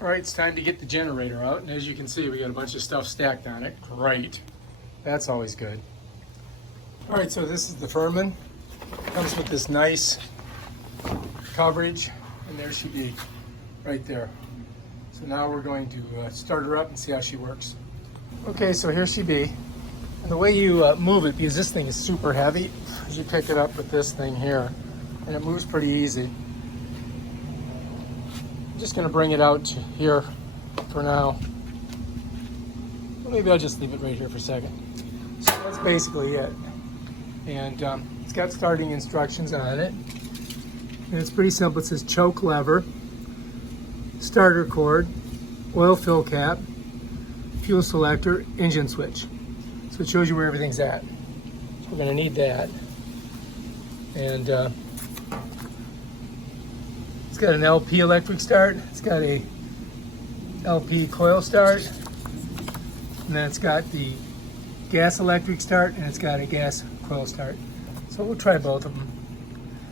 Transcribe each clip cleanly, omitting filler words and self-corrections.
All right, it's time to get the generator out, and as you can see, we got a bunch of stuff stacked on it. Great. That's always good. All right, so this is the Firman. Comes with this nice coverage, and there she be, right there. So now we're going to start her up and see how she works. Okay, so here she be. And the way you move it, because this thing is super heavy, is you pick it up with this thing here, and it moves pretty easy. I'm just gonna bring it out to here for now. Well, maybe I'll just leave it right here for a second. So that's basically it. And it's got starting instructions on it. And it's pretty simple. It says choke lever, starter cord, oil fill cap, fuel selector, engine switch. So it shows you where everything's at. So we're gonna need that. And it's got an LP electric start. It's got a LP coil start. And then it's got the gas electric start, and it's got a gas coil start. So we'll try both of them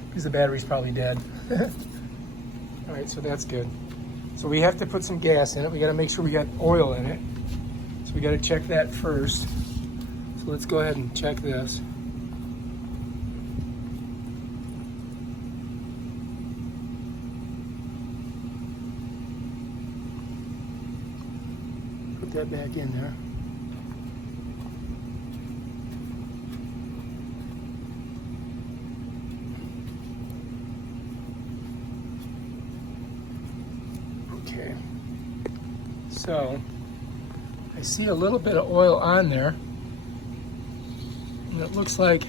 because the battery's probably dead. All right, so that's good. So we have to put some gas in it. We got to make sure we got oil in it. So we got to check that first. So let's go ahead and check this. Put that back in there. Okay, so I see a little bit of oil on there, and it looks like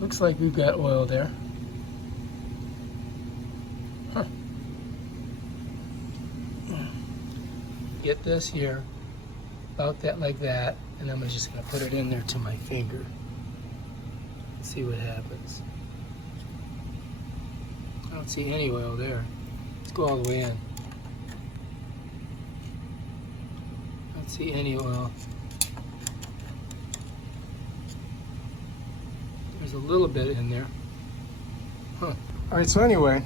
we've got oil there. Huh. Get this here, about that like that, and I'm just gonna put it in there to my finger. See what happens. I don't see any oil there. Let's go all the way in. I don't see any oil. There's a little bit in there. Huh. All right, so anyway,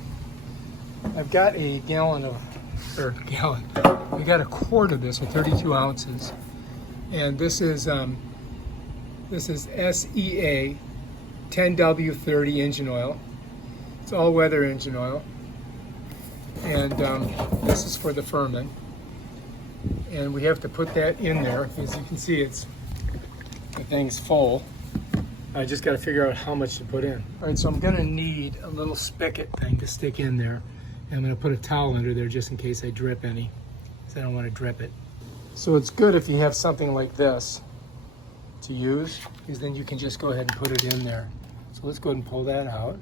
I've got a gallon of, we got a quart of this with 32 ounces. And this is SEA 10W30 engine oil. It's all weather engine oil. And this is for the Firman. And we have to put that in there. As you can see, the thing's full. I just got to figure out how much to put in. All right, so I'm going to need a little spigot thing to stick in there. And I'm going to put a towel under there just in case I drip any, because I don't want to drip it. So it's good if you have something like this to use, because then you can just go ahead and put it in there. So let's go ahead and pull that out.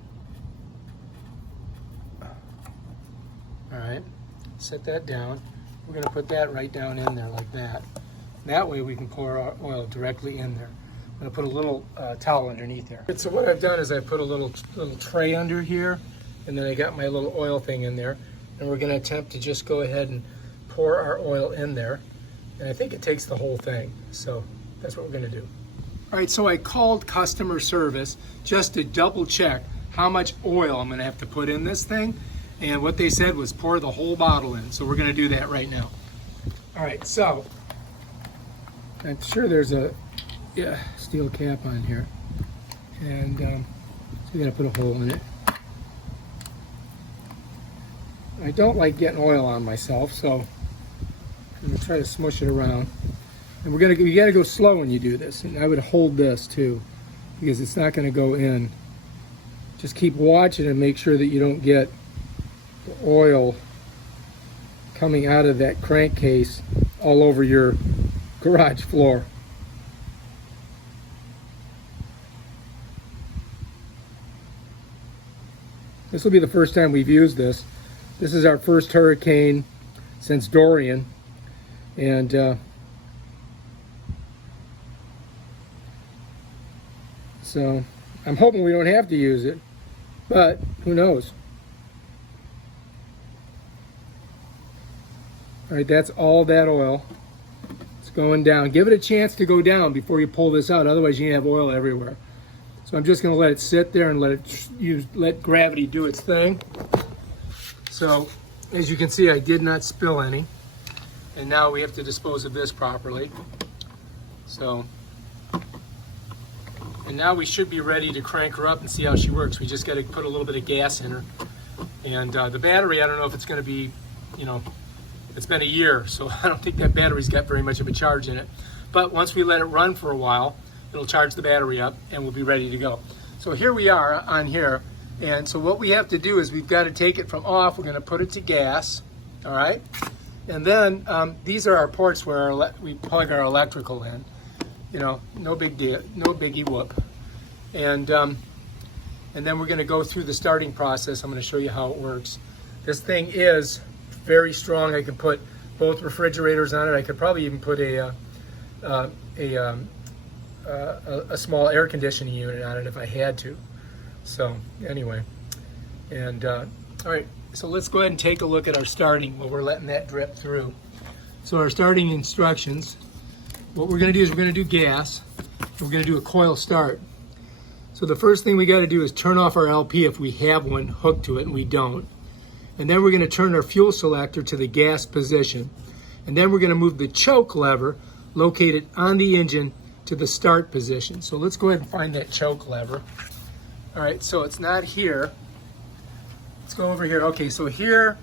All right, set that down. We're going to put that right down in there like that. That way we can pour our oil directly in there. I'm going to put a little towel underneath there. So what I've done is I put a little tray under here, and then I got my little oil thing in there. And we're going to attempt to just go ahead and pour our oil in there. And I think it takes the whole thing. So that's what we're going to do. All right, so I called customer service just to double check how much oil I'm going to have to put in this thing. And what they said was pour the whole bottle in. So we're going to do that right now. All right, so I'm sure there's a steel cap on here. And so we got to put a hole in it. I don't like getting oil on myself, so I'm going to try to smush it around. And you got to go slow when you do this. And I would hold this too, because it's not going to go in. Just keep watching and make sure that you don't get the oil coming out of that crankcase all over your garage floor. This will be the first time we've used this. This is our first hurricane since Dorian, and so I'm hoping we don't have to use it, but who knows. All right, that's all that oil. It's going down. Give it a chance to go down before you pull this out, otherwise you have oil everywhere. So I'm just going to let it sit there and let gravity do its thing. So as you can see, I did not spill any. And now we have to dispose of this properly. So, and now we should be ready to crank her up and see how she works. We just got to put a little bit of gas in her. And the battery, I don't know if it's going to be, you know, it's been a year, so I don't think that battery's got very much of a charge in it. But once we let it run for a while, it'll charge the battery up and we'll be ready to go. So here we are on here. And so what we have to do is we've got to take it from off. We're going to put it to gas, all right? And then these are our ports where we plug our electrical in. You know, no big deal, no biggie whoop. And then we're going to go through the starting process. I'm going to show you how it works. This thing is very strong. I could put both refrigerators on it. I could probably even put a small air conditioning unit on it if I had to. So anyway, and all right, so let's go ahead and take a look at our starting while we're letting that drip through. So our starting instructions, what we're going to do is we're going to do gas. We're going to do a coil start. So the first thing we got to do is turn off our LP if we have one hooked to it, and we don't. And then we're going to turn our fuel selector to the gas position. And then we're going to move the choke lever located on the engine to the start position. So let's go ahead and find that choke lever. All right, so it's not here. Let's go over here. Okay, so here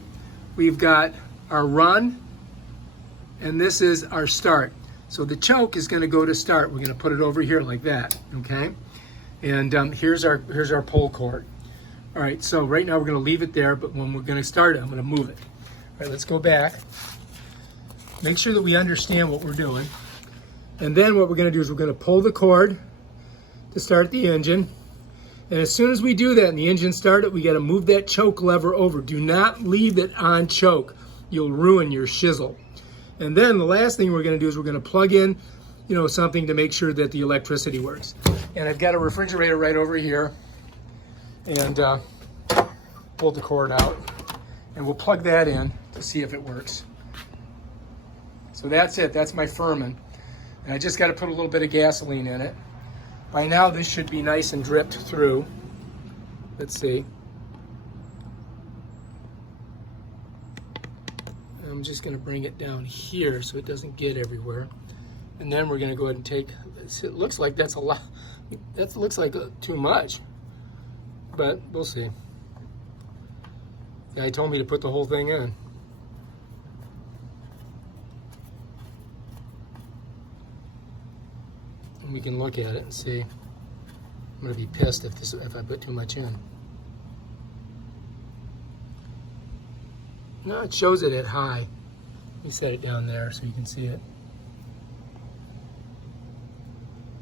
we've got our run, and this is our start. So the choke is going to go to start. We're going to put it over here like that, okay? And here's our pull cord. All right, so right now we're going to leave it there, but when we're going to start it, I'm going to move it. All right, let's go back. Make sure that we understand what we're doing. And then what we're going to do is we're going to pull the cord to start the engine. And as soon as we do that and the engine started, we got to move that choke lever over. Do not leave it on choke. You'll ruin your shizzle. And then the last thing we're going to do is we're going to plug in, you know, something to make sure that the electricity works. And I've got a refrigerator right over here. And pull the cord out. And we'll plug that in to see if it works. So that's it. That's my Firman. And I just got to put a little bit of gasoline in it. By now this should be nice and dripped through. Let's see. I'm just going to bring it down here so it doesn't get everywhere. And then we're going to go ahead and take, it looks like that's a lot, that looks like too much, but we'll see. The guy told me to put the whole thing in. We can look at it and see. I'm going to be pissed if I put too much in. No, it shows it at high. Let me set it down there so you can see it.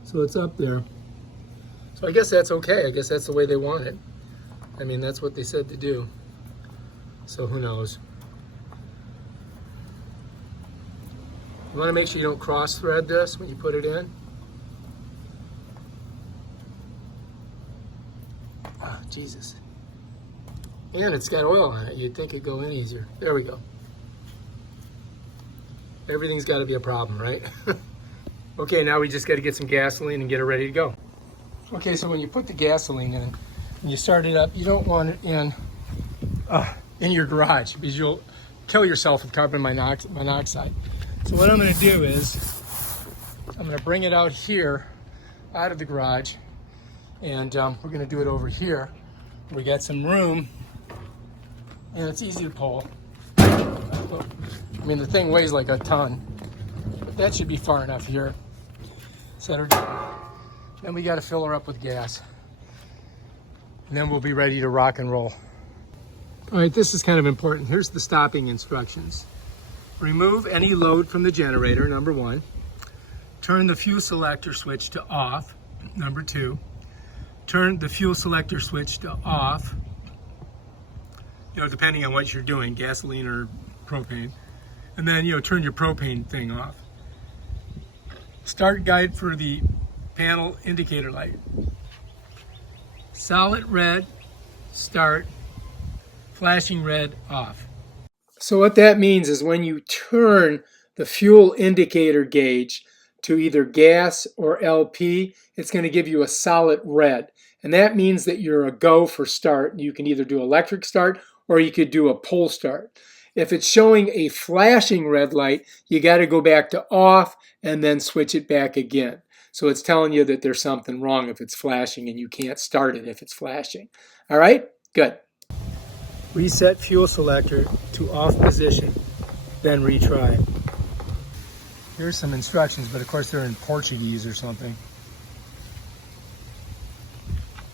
So it's up there. So I guess that's okay. I guess that's the way they want it. I mean, that's what they said to do. So who knows? You want to make sure you don't cross thread this when you put it in. Jesus. And it's got oil on it. You'd think it'd go in easier. There we go. Everything's got to be a problem, right? Okay, now we just got to get some gasoline and get it ready to go. Okay, so when you put the gasoline in and you start it up, you don't want it in your garage because you'll kill yourself with carbon monoxide. So what I'm going to do is I'm going to bring it out here, out of the garage, and we're going to do it over here. We got some room, and it's easy to pull. I mean, the thing weighs like a ton, but that should be far enough here. Set her down. Then we got to fill her up with gas, and then we'll be ready to rock and roll. All right, this is kind of important. Here's the stopping instructions. Remove any load from the generator, number 1. Turn the fuel selector switch to off, number 2. Turn the fuel selector switch to off, you know, depending on what you're doing, gasoline or propane. And then, you know, turn your propane thing off. Start guide for the panel indicator light. Solid red, start. Flashing red, off. So what that means is when you turn the fuel indicator gauge to either gas or LP, it's going to give you a solid red. And that means that you're a go for start. You can either do electric start or you could do a pull start. If it's showing a flashing red light, you got to go back to off and then switch it back again. So it's telling you that there's something wrong if it's flashing and you can't start it if it's flashing. All right, good. Reset fuel selector to off position, then retry. Here's some instructions, but of course they're in Portuguese or something.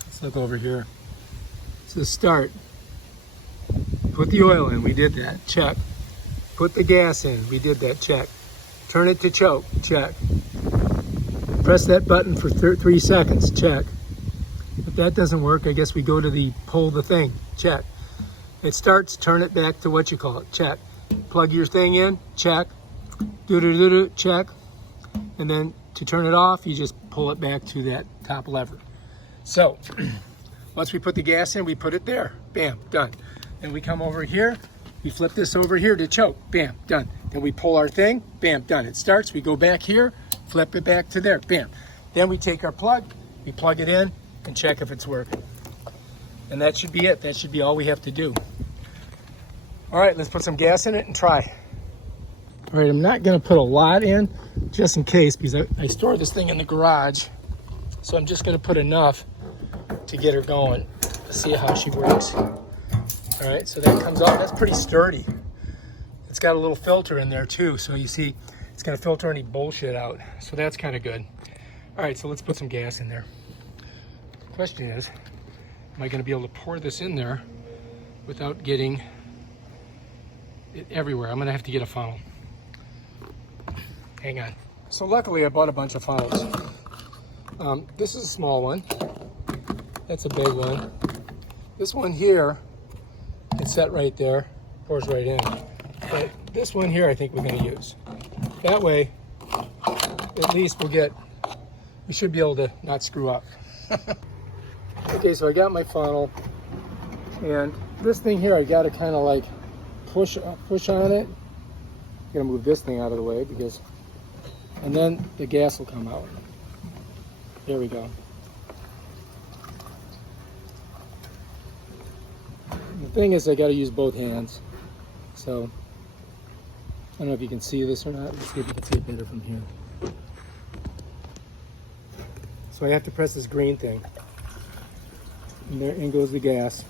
Let's look over here. So start. Put the oil in, we did that, check. Put the gas in, we did that, check. Turn it to choke, check. Press that button for 3 seconds, check. If that doesn't work, I guess we go to the pull the thing, check. It starts, turn it back to what you call it, check. Plug your thing in, check. Do-do-do-do, check. And then to turn it off, you just pull it back to that top lever. So, once we put the gas in, we put it there. Bam, done. Then we come over here, we flip this over here to choke. Bam, done. Then we pull our thing, bam, done. It starts, we go back here, flip it back to there, bam. Then we take our plug, we plug it in, and check if it's working. And that should be it. That should be all we have to do. All right, let's put some gas in it and try. All right, I'm not gonna put a lot in, just in case, because I store this thing in the garage. So I'm just gonna put enough to get her going. See how she works. All right, so that comes off. That's pretty sturdy. It's got a little filter in there too, so you see it's gonna filter any bullshit out. So that's kind of good. All right, so let's put some gas in there. The question is, am I gonna be able to pour this in there without getting it everywhere? I'm gonna have to get a funnel. Hang on. So luckily I bought a bunch of funnels. This is a small one. That's a big one. This one here, it's set right there, pours right in. But this one here I think we're gonna use. That way, at least we should be able to not screw up. Okay, so I got my funnel, and this thing here I gotta kind of like push on it. I'm gonna move this thing out of the way because, and then the gas will come out. There we go. The thing is I gotta use both hands. So, I don't know if you can see this or not. Let's see if you can see it better from here. So I have to press this green thing. And there in goes the gas.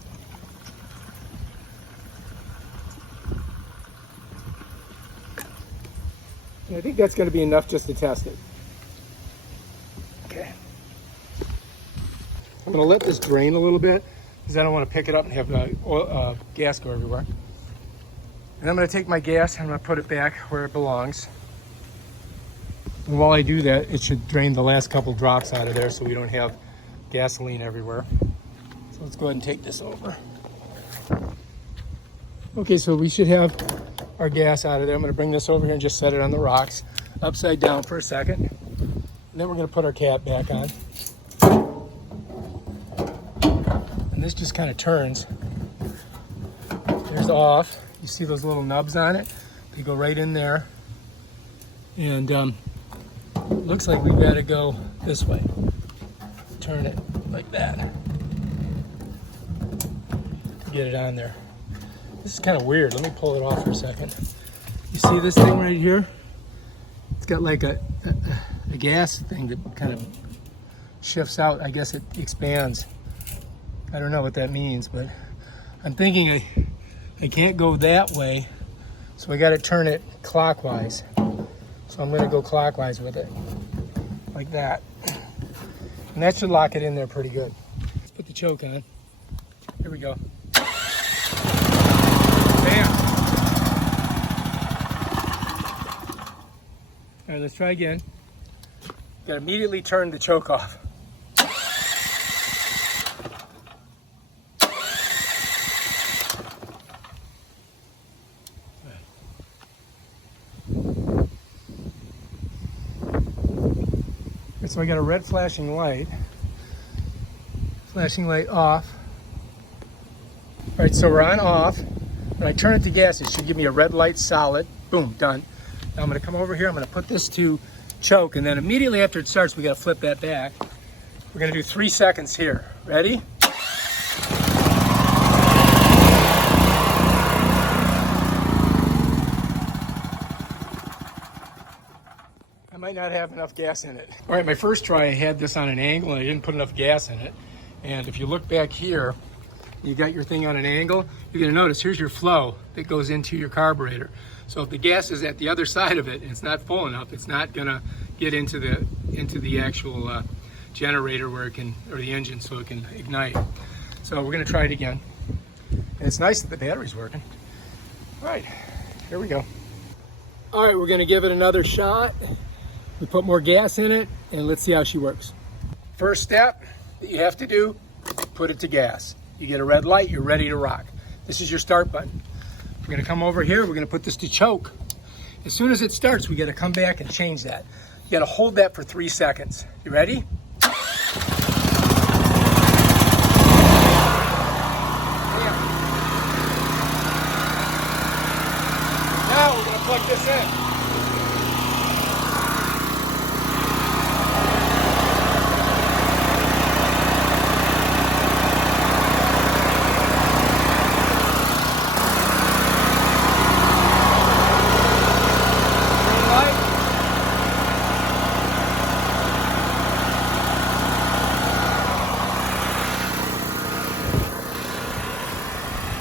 And I think that's going to be enough just to test it. Okay. I'm going to let this drain a little bit because I don't want to pick it up and have gas go everywhere. And I'm going to take my gas and I'm going to put it back where it belongs. And while I do that, it should drain the last couple drops out of there so we don't have gasoline everywhere. So let's go ahead and take this over. Okay, so we should have our gas out of there. I'm going to bring this over here and just set it on the rocks upside down for a second. And then we're going to put our cap back on. And this just kind of turns. There's off. You see those little nubs on it? They go right in there. And it looks like we've got to go this way. Turn it like that. Get it on there. This is kind of weird. Let me pull it off for a second. You see this thing right here? It's got like a gas thing that kind of shifts out. I guess it expands. I don't know what that means, but I'm thinking I can't go that way, so I got to turn it clockwise. So I'm going to go clockwise with it, like that. And that should lock it in there pretty good. Let's put the choke on. Here we go. Bam! All right, let's try again. Got to immediately turn the choke off. So I got a red flashing light off. All right, so we're on off. When I turn it to gas, it should give me a red light solid. Boom, done. Now I'm gonna come over here, I'm gonna put this to choke, and then immediately after it starts, we gotta flip that back. We're gonna do 3 seconds here. Ready? might not have enough gas in it. All right, my first try, I had this on an angle and I didn't put enough gas in it. And if you look back here, you got your thing on an angle, you're gonna notice here's your flow that goes into your carburetor. So if the gas is at the other side of it and it's not full enough, it's not gonna get into the actual generator where it can, or the engine, so it can ignite. So we're gonna try it again. And it's nice that the battery's working. All right, here we go. All right, we're gonna give it another shot. We put more gas in it and let's see how she works. First step that you have to do, put it to gas. You get a red light, you're ready to rock. This is your start button. We're gonna come over here, we're gonna put this to choke. As soon as it starts, we gotta come back and change that. You gotta hold that for 3 seconds. You ready? Now we're gonna plug this in.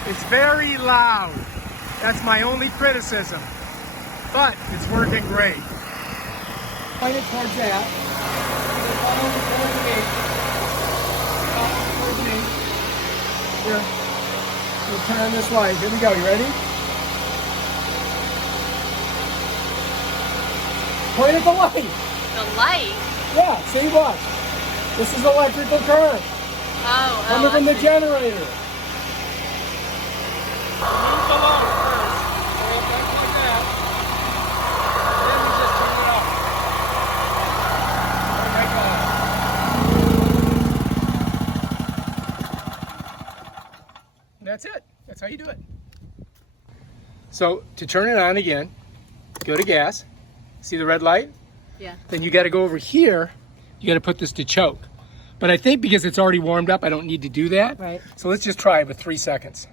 It's very loud. That's my only criticism. But it's working great. Point it towards that. Here. We'll turn on this light. Here we go. You ready? Point at the light. The light? Yeah, see, watch. This is electrical current. Coming from the generator. Move the load first. Hold that like that. Then we just turn it off. And that's it. That's how you do it. So to turn it on again, go to gas. See the red light? Yeah. Then you got to go over here. You got to put this to choke. But I think because it's already warmed up, I don't need to do that. Right. So let's just try it with 3 seconds.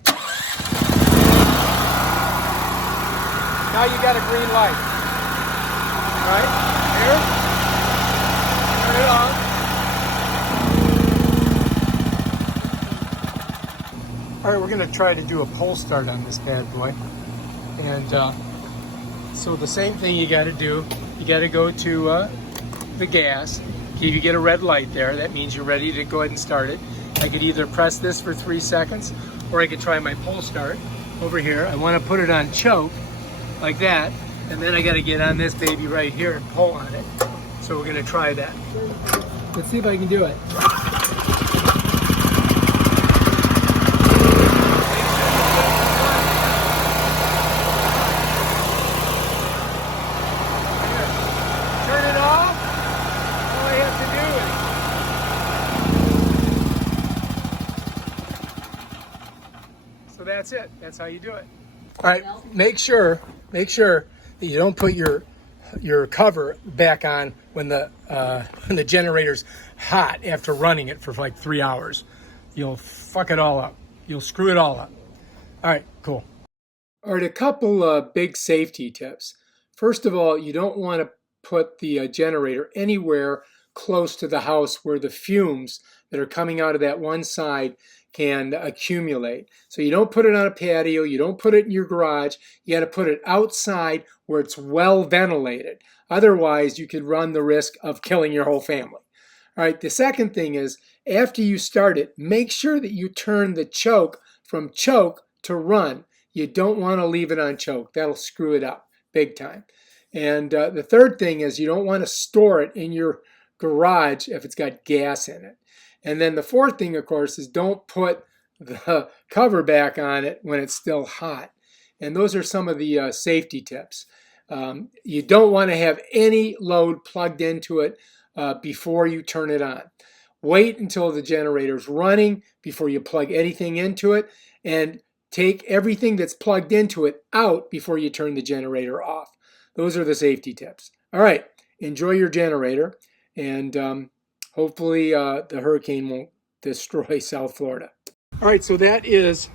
Now you got a green light. All right, here. Turn it on. All right, we're gonna try to do a pull start on this bad boy. And so the same thing you gotta do, you gotta go to the gas. If you get a red light there, that means you're ready to go ahead and start it. I could either press this for 3 seconds, or I could try my pull start over here. I wanna put it on choke, like that, and then I got to get on this baby right here and pull on it. So we're going to try that. Let's see if I can do it. Turn it off. All I have to do is. So that's it. That's how you do it. All right, make sure that you don't put your cover back on when the generator's hot after running it for like 3 hours. You'll fuck it all up. You'll screw it all up. All right, cool. All right, a couple big safety tips. First of all, you don't want to put the generator anywhere close to the house where the fumes that are coming out of that one side can accumulate. So you don't put it on a patio, you don't put it in your garage, you got to put it outside where it's well ventilated. Otherwise, you could run the risk of killing your whole family. All right, the second thing is, after you start it, make sure that you turn the choke from choke to run. You don't want to leave it on choke. That'll screw it up big time. And the third thing is, you don't want to store it in your garage if it's got gas in it. And then the fourth thing, of course, is don't put the cover back on it when it's still hot. And those are some of the safety tips. You don't want to have any load plugged into it before you turn it on. Wait until the generator's running before you plug anything into it, and take everything that's plugged into it out before you turn the generator off. Those are the safety tips. All right, enjoy your generator, and hopefully the hurricane won't destroy South Florida. All right, so that is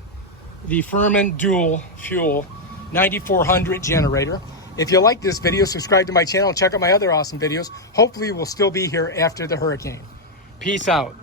the Firman Duel Fuel 9400 generator. If you like this video, subscribe to my channel. Check out my other awesome videos. Hopefully we'll still be here after the hurricane. Peace out.